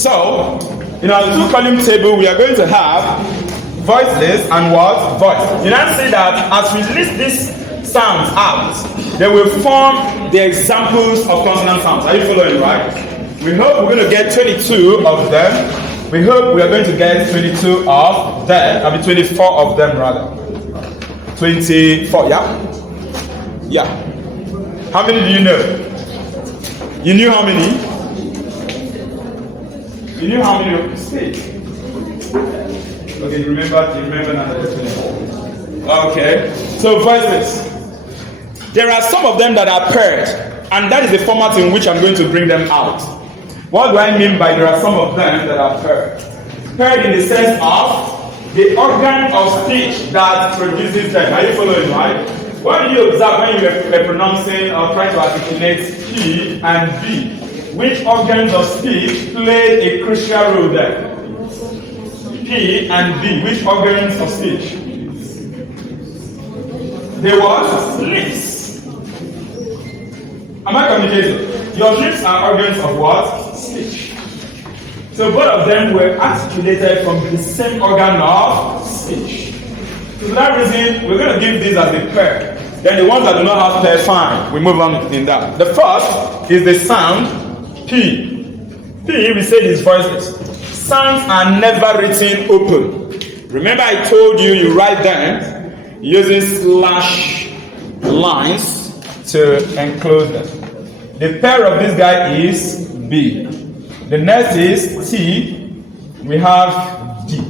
So, in our two-column table, we are going to have voiceless and what? Voice. You now see that as we list these sounds out, they will form the examples of consonant sounds. Are you following, right? We hope we're going to get 22 of them. We hope we are going to get 22 of them. I mean 24 of them rather. 24, yeah? Yeah. How many do you know? You knew how many? You knew how many of the state? Okay, you remember now that it's 24. Okay, so voices. There are some of them that are paired, and that is the format in which I'm going to bring them out. What do I mean by there are some of them that are paired? Paired in the sense of the organ of speech that produces them. Are you following, right? What do you observe when you were pronouncing or trying to articulate P and B? Which organs of speech play a crucial role there? P and B. Which organs of speech? They what? Lips. Am I communicating? Your lips are organs of what? Speech. So both of them were articulated from the same organ of speech. So for that reason, we're going to give these as a pair. Then the ones that do not have pair, fine. We move on in that. The first is the sound P. P, we said, is voiceless. Sounds are never written open. Remember I told you, you write them using slash lines to enclose them. The pair of this guy is B. The next is T. We have D.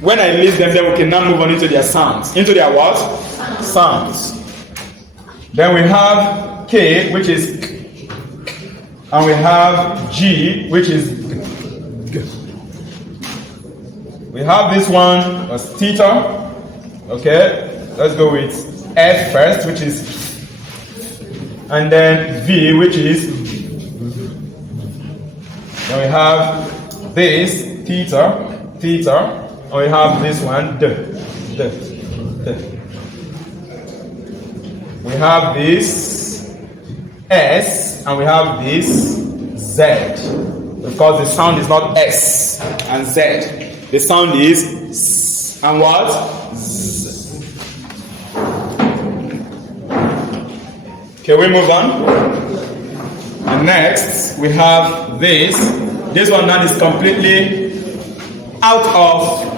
When I list them, then we can now move on into their sounds. Into their what? Sounds. Then we have K, which is K. And we have G, which is G. We have this one as theta. Okay, let's go with F first, which is, and then V, which is. Then we have this theta. And we have this one D. We have this S, and we have this Z. Of course, the sound is not S and Z. The sound is S and what? Z. Okay, we move on. And next, we have this. This one now is completely out of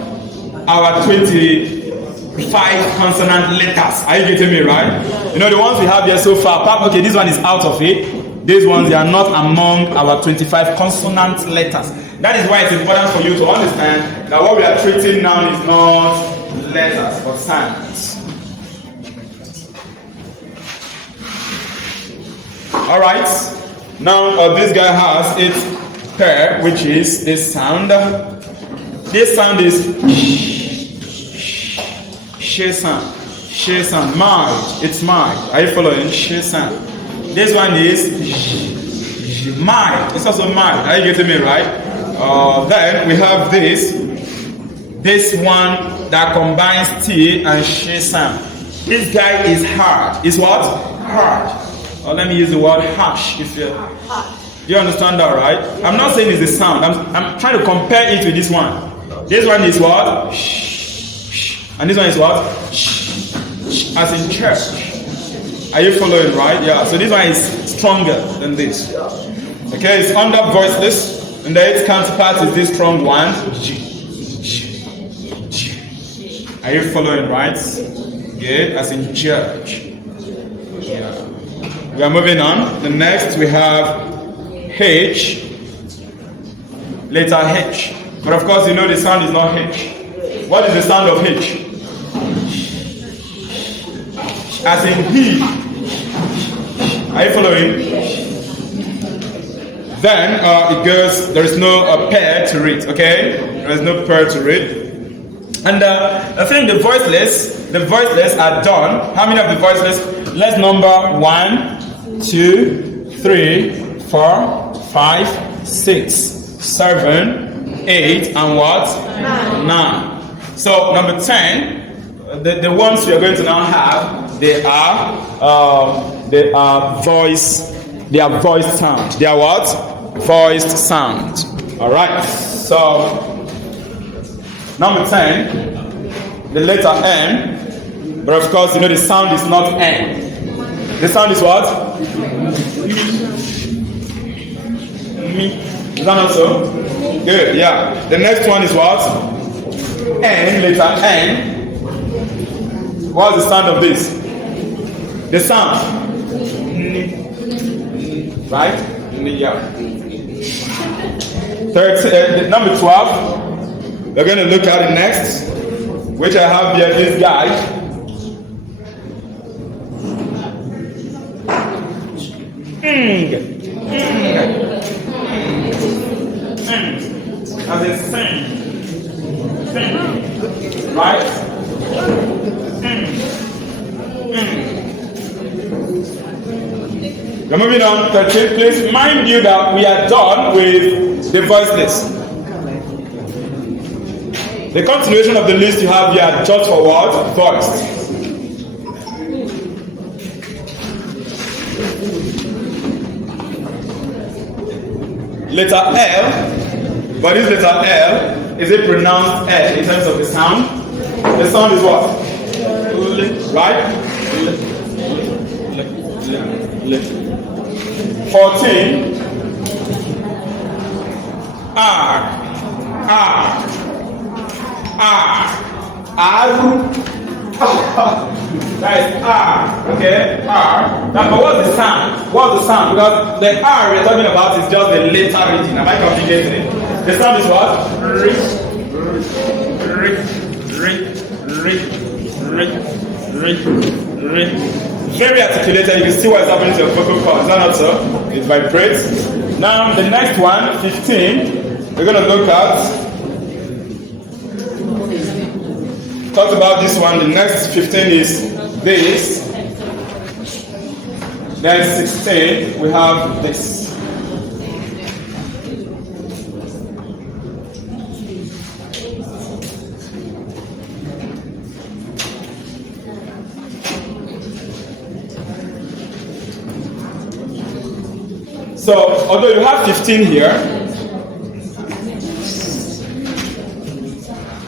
our 25 consonant letters. Are you getting me right? You know the ones we have here so far. Okay, this one is out of it. These ones, they are not among our 25 consonant letters. That is why it's important for you to understand that what we are treating now is not letters but sounds. Alright. Now this guy has its pair, which is this sound. This sound is sh sound. Sh sound. Mild. It's mild. Are you following? Sh sound. This one is mild. It's also mild. Are you getting me right? Then we have this one that combines T and sh sound. This guy is hard. Is what? Hard. Or let me use the word harsh. If you understand that, right? I'm not saying it's the sound. I'm trying to compare it with this one. This one is what? And this one is what? As in church. Are you following, right? Yeah. So this one is stronger than this. Okay, it's under voiceless, and the its counterpart is this strong one. Are you following, right? Good. As in church. Yeah. We are moving on. The next we have H, letter H. But of course, you know the sound is not H. What is the sound of H? As in he. Are you following? Then it goes, there is no pair to read, okay? There is no pair to read. And I think the voiceless are done. How many of the voiceless? Let's number 1, 2, 3, 4, 5, 6, 7, 8, and what? 9. So number 10, the ones we are going to now have, they are voice sound. They are what? Voiced sound. All right. So number 10, the letter N, but of course you know the sound is not N. The sound is what? Me. Is that not so? Good. Yeah. The next one is what? N, letter N. What's the sound of this? The sound. Right? Yeah. Number 12. We're going to look at it next, which I have here. This guy. As in sing. Right? We're moving on. 13. Please mind you that we are done with the voice list. The continuation of the list you have here just for what? Voice. Letter L, but this letter L, is it pronounced L in terms of the sound? The sound is what? Right? 14. R. That is R, okay? R. Now, but what's the sound? What's the sound? Because the R we're talking about is just the letter reading. Am I complicating it? The sound is what? Very articulated. You can see what's happening to your vocal cords. Is that not so? It vibrates. Now, the next one, 15, we're going to look at. Talked about this one. The next 15 is this. Then 16 we have this. So although you have 15 here,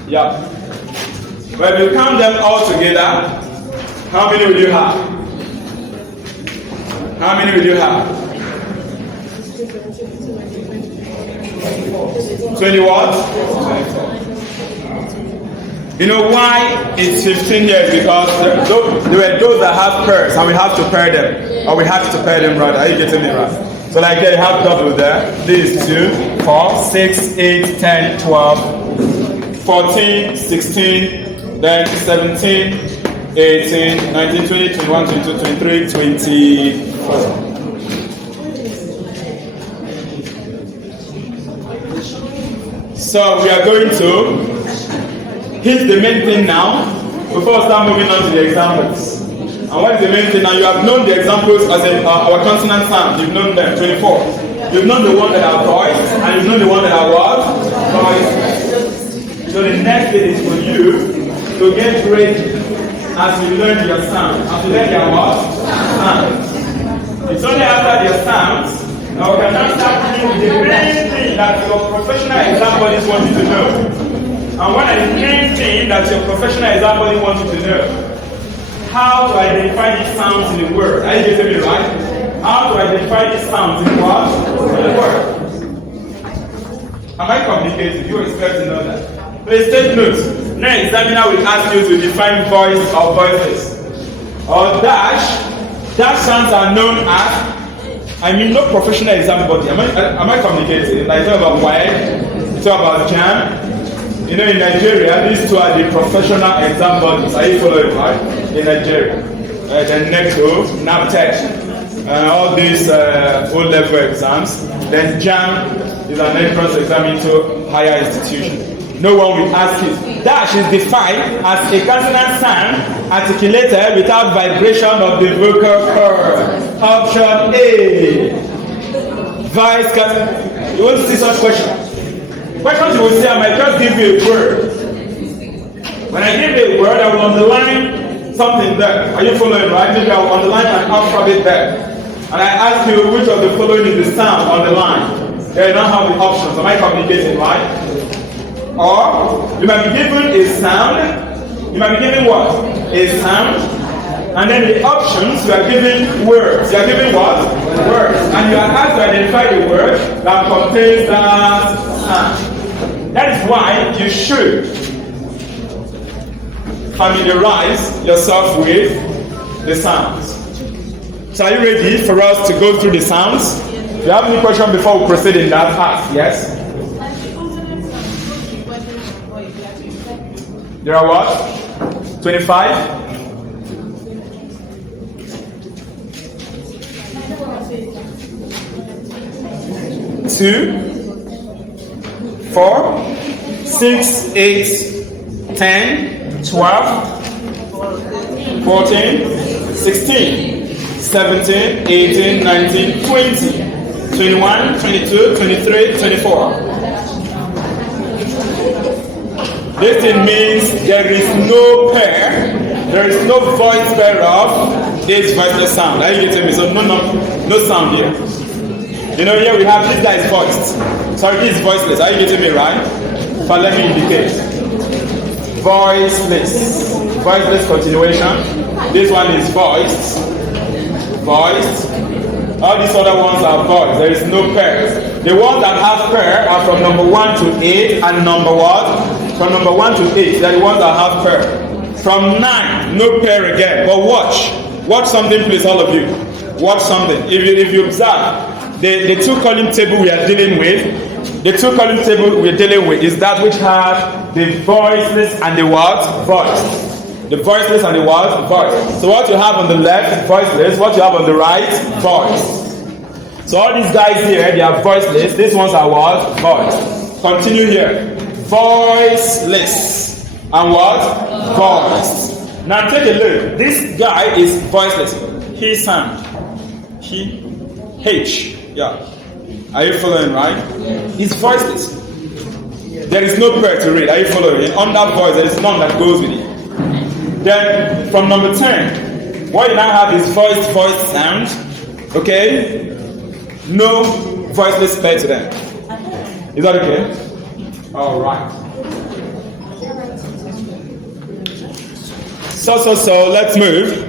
yeah. But if you count them all together, how many will you have? How many will you have? 20 what? 24. You know why it's 15 here? Because there were those that have pairs, and we have to pair them. Or we have to pair them rather. Are you getting me right? So like there you have double there. This is 2, 4, 6, 8, 10, 12, 14, 16, then 17, 18, 19, 20, 21, 22, 23, 24. So we are going to hit the main thing now before we start moving on to the examples. And what is the main thing? Now you have known the examples as in our consonant sound. You've known them, 24. You've known the one that are voiced, and you've known the one that are what? Voiced. So the next thing is for you to get ready as you learn your sound. As you learn your what? Sounds. It's only after your sounds now we can now start dealing with the main thing that your professional exam bodies want you to know. And what is the main thing that your professional exam body wants you to know? How to identify these sounds in the word. Are you getting me right? How to identify these sounds in what? In the word. Am I complicated? You expect to know that. Please take notes. Now examiner will ask you to define voice or voices. Or dash sounds are known as, no professional exam body. Am I communicating? Like talk about WAEC, talk about JAM. You know, in Nigeria, these two are the professional exam bodies. Are you following, right? In Nigeria. Then next to NAPTEC, all these O-level exams. Then JAM is an entrance exam into higher institutions. No one will ask it. Dash is defined as a consonant sound articulated without vibration of the vocal cord. Option A. Vice consonant. You won't see such questions. Questions you will say, I might just give you a word. When I give you a word, I will underline something there. Are you following, right? Maybe I will underline an alphabet there. And I ask you which of the following is the sound on the line. Then you don't have the options. Am I communicating right? Or you might be given a sound. You might be given what? A sound. And then the options, you are given words. You are given what? Words. And you are asked to identify the word that contains that sound. That is why you should familiarize yourself with the sounds. So are you ready for us to go through the sounds? Do you have any question before we proceed in that part? Yes? There are what? 25? 2, 4, 6, 8, 10, 12, 14, 16, 17, 18, 19, 20, 21, 22, 23, 24. This thing means there is no pair, there is no voice pair of this voiceless sound. Are you getting me? So no sound here. You know, here we have this guy is voiced. Sorry, this is voiceless. Are you getting me right? But let me indicate. Voiceless. Voiceless continuation. This one is voiced. Voiced. All these other ones are voiced. There is no pairs. The ones that have pair are from number 1 to 8 and number what? From number 1 to 8. They are the ones that have pair. From 9, no pair again. But watch. Watch something, please, all of you. Watch something. If you observe, the two-column table we are dealing with, is that which has the voiceless and the what? Voiced. The voiceless and the what? Voiced. So what you have on the left, voiceless. What you have on the right, voiced. So all these guys here, they are voiceless. These ones are what? Voiced. Continue here. Voiceless. And what? Voiced. Now take a look. This guy is voiceless. He sound. He. H. Yeah. Are you following, right? It's voiceless. There is no pair to read. Are you following? On that voice, there is none that goes with it. Then, from number 10, what you now have is voice sound. Okay? No voiceless pair to them. Is that okay? Alright. So, let's move.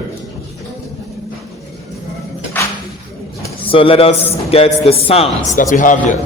So let us get the sounds that we have here.